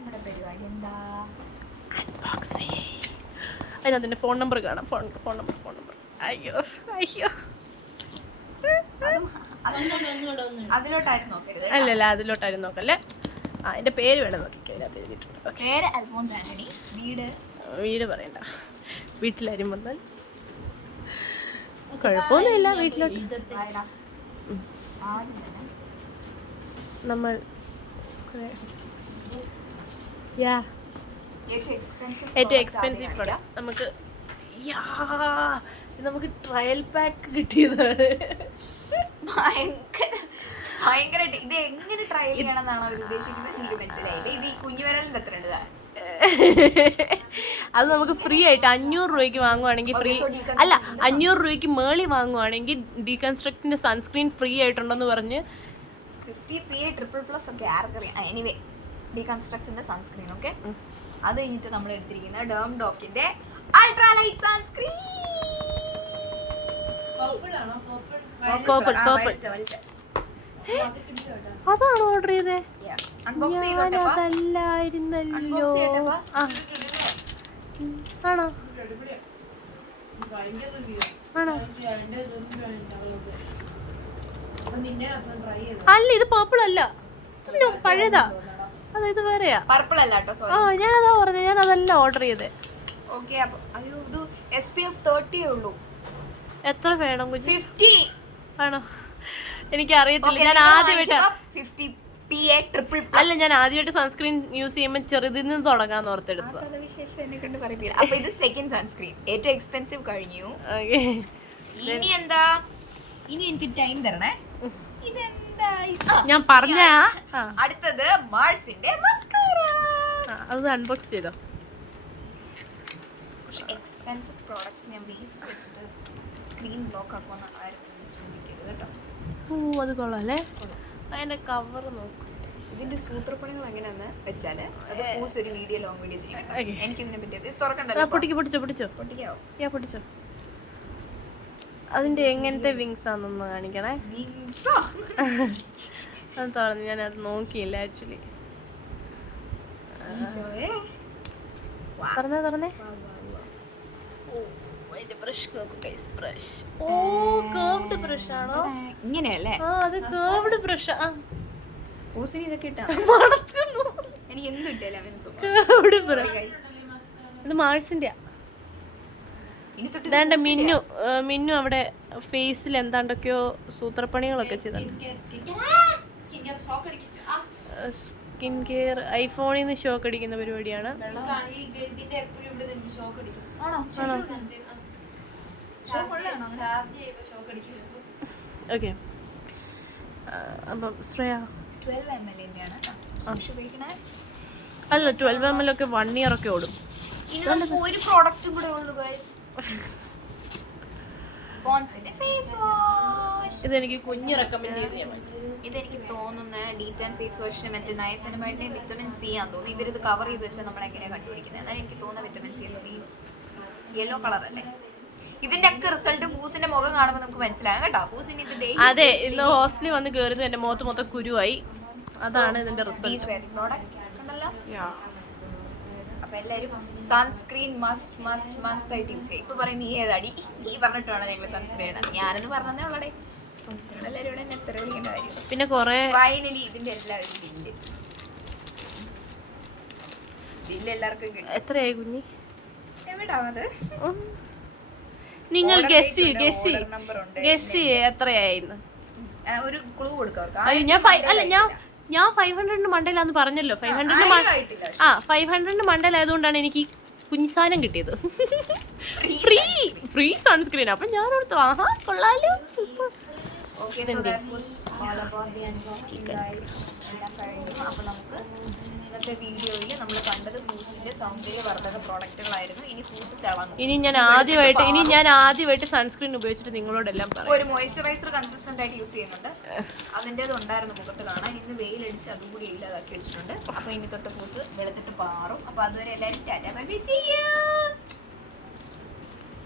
നമ്മുടെ പരിപാടി എന്താ? അൺബോക്സിങ്. അതിനകത്ത് ഫോൺ നമ്പർ കാണാം. Phone number. അയ്യോ അതിലോട്ടായിരുന്നു നോക്കരുത്. അല്ലല്ല, അതിലോട്ടായിരുന്നു നോക്കല്ലേ. എൻ്റെ പേര് വേണം നോക്കിക്കോ, അതിനകത്ത് എഴുതിയിട്ടുണ്ട്. പേര് അൽഫോൻസ് ആന്റണി. വീട് പറയണ്ട, വീട്ടിലാരും വന്നാൽ കുഴപ്പമൊന്നുമില്ല. വീട്ടിലോട്ട് നമ്മൾ ഏറ്റവും എക്സ്പെൻസീവ് പ്രോഡക്റ്റ് നമുക്ക് ട്രയൽ പാക്ക് കിട്ടിയതാണ്. ഭയങ്കര ഇത് എങ്ങനെ ട്രയൽ ചെയ്യണമെന്നാണ് അവർ ഉദ്ദേശിക്കുന്നത് എനിക്ക് മനസ്സിലായില്ല. ഇത് ഈ കുഞ്ഞുവിരലിന്റെ എത്ര ഉണ്ട്? അത് നമുക്ക് ഫ്രീ ആയിട്ട് 500 രൂപയ്ക്ക് വാങ്ങുവാണെങ്കിൽ ഫ്രീ അല്ല, 500 രൂപയ്ക്ക് മേളി വാങ്ങുവാണെങ്കിൽ ഡീകൺസ്ട്രക്റ്റിന്റെ സൺസ്ക്രീൻ ഫ്രീ ആയിട്ടുണ്ടെന്ന് പറഞ്ഞ് 50 PA ട്രിപ്പിൾ+ ഒക്കെ ആർക്കറിയാം. എനിവേ ഡീകൺസ്ട്രക്റ്റിന്റെ സൺസ്ക്രീൻ ഓക്കെ. അത് കഴിഞ്ഞിട്ട് നമ്മൾ എടുത്തിരിക്കുന്ന ഡേം ഡോക്കിന്റെ അൾട്രാലൈറ്റ് സൺസ്ക്രീൻ. പേർപ്പിൾ അതാണ് ഓർഡർ ചെയ്തേ. അതല്ലായിരുന്നല്ലോ. ആണോ? അല്ല, ഇത് പേർപ്പിൾ അല്ല, പഴയതാ. അതായത് വേറെയാ. പർപ്പിൾ അല്ല കേട്ടോ, സോറി. ഞാനതാ പറഞ്ഞത്, ഞാൻ അതല്ല ഓർഡർ ചെയ്തേ. ഓക്കെ. അയ്യോ, ഇത് SPF 30 ഉള്ളൂ. എത്ര വേണം? 50 ആണോ? എനിക്ക് അറിയത്തില്ല. ഞാൻ ആദ്യമായിട്ട് 50 PA ട്രിപ്പിൾ+. അല്ല, ഞാൻ ആദ്യമായിട്ട് സൺസ്ക്രീൻ യൂസ് ചെയ്യുമ്പോൾ ചെറുതിൽ നിന്ന് തുടങ്ങാന്ന് ഓർത്തെടുത്തു. അപ്പൊ ഇത് സെക്കൻഡ് സൺസ്ക്രീൻ. ഏറ്റവും എക്സ്പെൻസീവ് കഴിഞ്ഞു. ഇനി എന്താ? ഇനി എനിക്ക് ടൈം തരണേ. ഇതെന്താ? ഞാൻ പറഞ്ഞ അടുത്തത് മാർസിന്റെ മസ്കാര. അത് അൺബോക്സ് ചെയ്തോ? എക്സ്പെൻസീവ് പ്രോഡക്ട്സ് ഞാൻ വേസ്റ്റ് വെച്ചിട്ട് സ്ക്രീൻ ബ്ലോക്ക് ആക്കുമെന്ന് ആരും ചിന്തിക്കരുത് കേട്ടോ. അത് കൊള്ളാം അല്ലേ? അതിന്റെ കവർ നോക്കും. ഇതിന്റെ സൂത്രപ്പണികൾ എങ്ങനെയാന്ന് വെച്ചാല് അത് ഒരു വീഡിയോ ലോങ് വീഡിയോ ചെയ്യാം. എനിക്ക് ഇതിനെ പറ്റി തുറക്കണ്ടല്ലോ. പൊട്ടിച്ചോ. അതിന്റെ എങ്ങനത്തെ വിങ്സ് ആണെന്നൊന്ന് കാണിക്കണേ. അത് തുറന്ന് ഞാൻ അത് നോക്കിയില്ല ആക്ച്വലി. തുറന്നേ. ഇങ്ങനെയല്ലേ? ഇതൊക്കെ എനിക്ക് എന്ത് ഇത് മാർസിന്റെ. മിന്നു അവിടെ ഫേസിൽ എന്താണ്ടൊക്കെയോ സൂത്രപ്പണികളൊക്കെ ചെയ്തിട്ടുണ്ട്. സ്കിൻ കെയർ ഐഫോണിൽ നിന്ന് ഷോക്ക് അടിക്കുന്ന പരിപാടിയാണ്. ഓക്കെ. അപ്പം ശ്രേയ അല്ല, 12 ml ഒക്കെ 1 year ഒക്കെ ഓടും. ഒരു പ്രോഡക്റ്റ് കൂടെ ഉള്ളൂ ഗയ്സ്. പോൺസിന്റെ face wash. ഇതെനിക്ക് കുഞ്ഞ് റെക്കമെൻഡ് ചെയ്ത് ചെയ്യാൻ പറ്റും. ഇതെനിക്ക് തോന്നുന്ന ഡീറ്റാൻ ഫേസ് വാഷിന് മറ്റേ നയസിനമൈഡിനെ വിറ്റമിൻ സി ആണെന്ന് തോന്നുന്നു. ഇവരിത് കവർ ചെയ്ത് വെച്ചാൽ നമ്മൾ എങ്ങനെയാണ് കണ്ടുപിടിക്കുന്നത്? എന്നാലും എനിക്ക് തോന്നുന്ന വിറ്റമിൻ സി ഈ യെല്ലോ കളർ അല്ലേ? ഇതിന്റെ ഒക്കെ റിസൾട്ട് ഫൂസിന്റെ മുഖം കാണുമ്പോൾ നമുക്ക് മനസ്സിലാകും കേട്ടോ. ഫൂസിന് ഇത് അതെ, ഇന്ന് ഹോസ്റ്റലിൽ വന്ന് കയറുന്നത് എന്റെ മുഖത്ത് മൊത്തം കുരുവായി. അതാണ് ഇതിന്റെ റിസൾട്ട്. അപ്പൊ എല്ലാരും സൺസ്ക്രീൻ മസ്റ്റ് ആയിട്ട് യൂസ് ചെയ്യും. ഇപ്പൊ പറയും നീ ഏതാടി, നീ പറഞ്ഞിട്ട് വേണം ഞങ്ങൾ സൺസ്ക്രീൻ ഇടാൻ. ഞാനെന്ന് പറഞ്ഞതേ ഉള്ളടേ. നിങ്ങളെല്ലാരും ഇവിടെ എന്നെ എത്ര വിളിക്കേണ്ട കാര്യം. പിന്നെ കൊറേ ഫൈനലി ഇതിന്റെ എല്ലാവരും ബില്ല് എല്ലാവർക്കും കിട്ടും. എത്രയായി കുഞ്ഞി? എവിടാവത്? നിങ്ങൾ ഗസ് എത്രയായിരുന്നു? ഒരു ക്ലൂ കൊടുക്കാം. ഞാൻ 500 മണ്ടയിലാന്ന് പറഞ്ഞല്ലോ. 500 മണ്ടയിലായതുകൊണ്ടാണ് എനിക്ക് കുഞ്ഞു സാധനം കിട്ടിയത്. Free sunscreen. അപ്പൊ ഞാൻ ഓർത്തു ആഹാ കൊള്ളാലോ. ഇന്നത്തെ വീഡിയോയിൽ നമ്മൾ കണ്ടത് ഫൂസിന്റെ സൗന്ദര്യവർദ്ധക പ്രോഡക്റ്റുകളായിരുന്നു. ഇനി ഫൂസ് തിളങ്ങും. ഇനി ഞാൻ ആദ്യമായിട്ട് സൺസ്ക്രീൻ ഉപയോഗിച്ചിട്ട് നിങ്ങളോടെല്ലാം പറയാം. ഒരു മോയ്സ്ചറൈസർ കൺസിസ്റ്റന്റ് ആയിട്ട് യൂസ് ചെയ്യുന്നുണ്ട്. അതിൻ്റെത് ഉണ്ടായിരുന്നു മുഖത്ത് കാണാൻ. ഇന്ന് വെയിലടിച്ച് അതും കൂടി ഇല്ലാതാക്കി വെച്ചിട്ടുണ്ട്. അപ്പൊ ഇനി തൊട്ട് ഫൂസ് വെളുത്തിട്ട് പാറും. അപ്പൊ അതുവരെ എല്ലാവരും tata bye bye, see U.